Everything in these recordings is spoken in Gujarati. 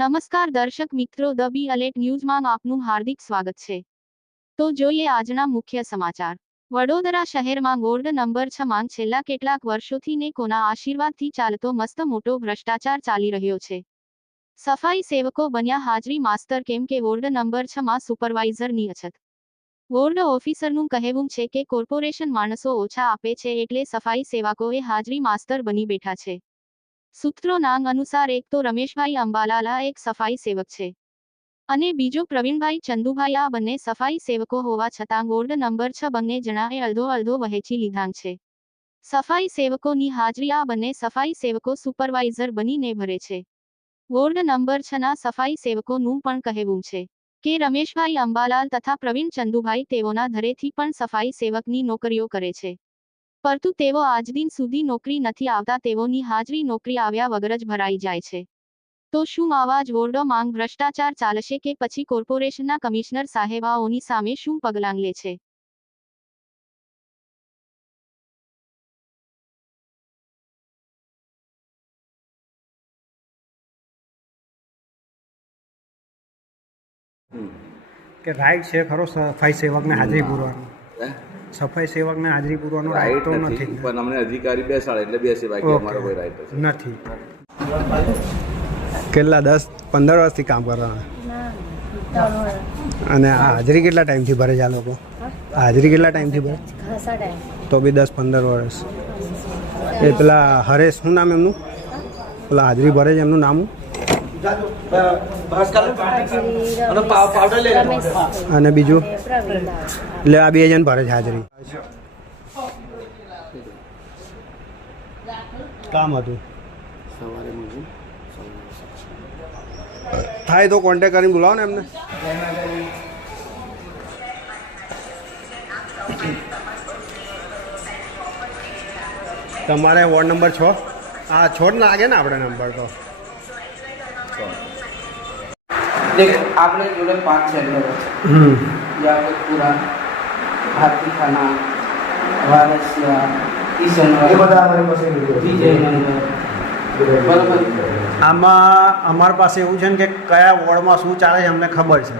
નમસ્કાર દર્શક મિત્રો, ધ બી અલેટ ન્યૂઝમાં આપનું હાર્દિક સ્વાગત છે। તો જોઈએ આજના મુખ્ય સમાચાર। વડોદરા શહેરમાં વોર્ડ નંબર 6 માં છેલ્લા કેટલાક વર્ષોથી ને કોના આશીર્વાદથી ચાલતો મસ્ત મોટો ભ્રષ્ટાચાર ચાલી રહ્યો છે। સફાઈ સેવકો બન્યા હાજરી માસ્તર કેમ કે વોર્ડ નંબર 6 માં સુપરવાઇઝરની અછત। વોર્ડ ઓફિસરનું કહેવું છે કે કોર્પોરેશન માણસો ઓછા આપે છે એટલે સફાઈ સેવકોએ હાજરી માસ્તર બની બેઠા છે। સૂત્રોના અનુસાર એક તો રમેશભાઈ અંબાલાલા એક સફાઈ સેવક છે અને બીજો પ્રવીણભાઈ ચંદુભાઈ, આ બંને સફાઈ સેવકો હોવા છતાં વોર્ડ નંબર 6 બંને જણાએ અડધો વહેંચી લીધા છે। સફાઈ સેવકોની હાજરી આ બંને સફાઈ સેવકો સુપરવાઇઝર બનીને ભરે છે। વોર્ડ નંબર 6 ના સફાઈ સેવકોનું પણ કહેવું છે કે રમેશભાઈ અંબાલાલ તથા પ્રવીણ ચંદુભાઈ તેઓના ઘરેથી પણ સફાઈ સેવકની નોકરીઓ કરે છે, પરંતુ તેઓ આજ દિન સુધી નોકરી નથી આવતા। તેઓની હાજરી નોકરી આવ્યા વગર જ ભરાઈ જાય છે। તો શું આવા જ વોર્ડોમાં ભ્રષ્ટાચાર ચાલશે કે પછી કોર્પોરેશનના કમિશનર સાહેબાઓની સામે શું પગલાં લે છે? કે રાઈટ છે ખરો સફાઈ સેવકને હાજરી પૂરવાનો? સફાઈ સેવકને હાજરી પૂરવાનો રાઈટ તો નથી, પણ અમને અધિકારી બેસાડે એટલે બેસે, બાકી અમારો કોઈ રાઈટ નથી। કેટલા 10-15 વર્ષથી કામ કરવાના? અને આ હાજરી કેટલા ટાઈમથી ભરે છે આ લોકો? હાજરી કેટલા ટાઈમથી ભરે? તો બી 10-15 વર્ષ। એ પેલા હરેશ, શું નામ એમનું? પેલા હાજરી ભરે છે એમનું નામ? અને બીજું એટલે આ 2 જણ ભરે છે હાજરી। કામ હતું થાય તો કોન્ટેક્ટ કરીને બોલાવો ને એમને। તમારે વોર્ડ નંબર 6 આ છોડ લાગે ને આપણે નંબર તો આપણે જોડે 5 સેન્ટર છે। યાકતપુરા, હાથીખાના, વારસિયા, કિશનવાડ, એ બધા અમારી પાસે વિજયનગર, બરાબર। આમાં અમારી પાસે એવું છે ને કે કયા વોર્ડમાં શું ચાલે છે અમને ખબર છે,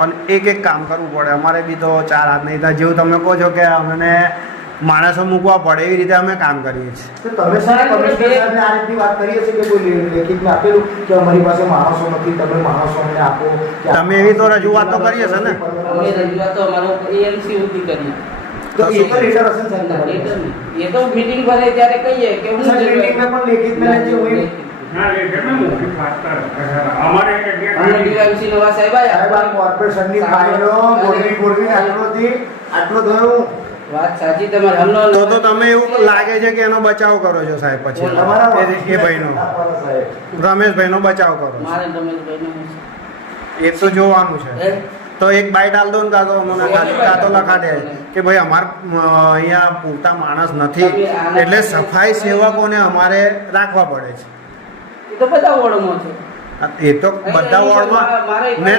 પણ એક કામ કરવું પડે। અમારે બી તો 4 હાથ નહીં થાય। જેવું તમે કહો છો કે અમને માણસો મૂકવા પડે એવી રીતે અમે કામ કરીએ છીએ। તમે સાહેબ કમિશનર સાહેબને આ રીતની વાત કરી હશે કે કોઈ લેખિતમાં આપેલું કે અમારી પાસે માણસો નથી, તમે માણસો અમને આપો? તમે એવી તો રજૂઆત તો કરી હશે ને? અમે રજૂઆત તો અમારો એએમસી ઉધી કરી તો એ તો લેટર હશે ને સાહેબ? એ તો મીટિંગ ભરે ત્યારે કહીએ કે હું મીટિંગમાં પણ લેખિતમાં જે હોય એએમસી નવા સાહેબ સાહેબ આ કોર્પોરેશનની ફાઇલો ગોળવી આટલો થયો। વાત સાચી તમારે હમનો તો તમે એવું લાગે છે કે એનો બચાવ કરો છો સાહેબ? પછી એ ભાઈનો રમેશભાઈનો બચાવ કરો છો? મારે રમેશભાઈનો એ તો જોવાનું છે। તો એક બાઈટ આલ દો ને, કાં તો મને કાં તો લખાડે કે ભાઈ અમારે અહીંયા પૂરતા માણસ નથી એટલે સફાઈ સેવકોને અમારે રાખવા પડે છે। એ તો બધા વોર્ડમાં છે। એ તો બધા વોર્ડમાં મેં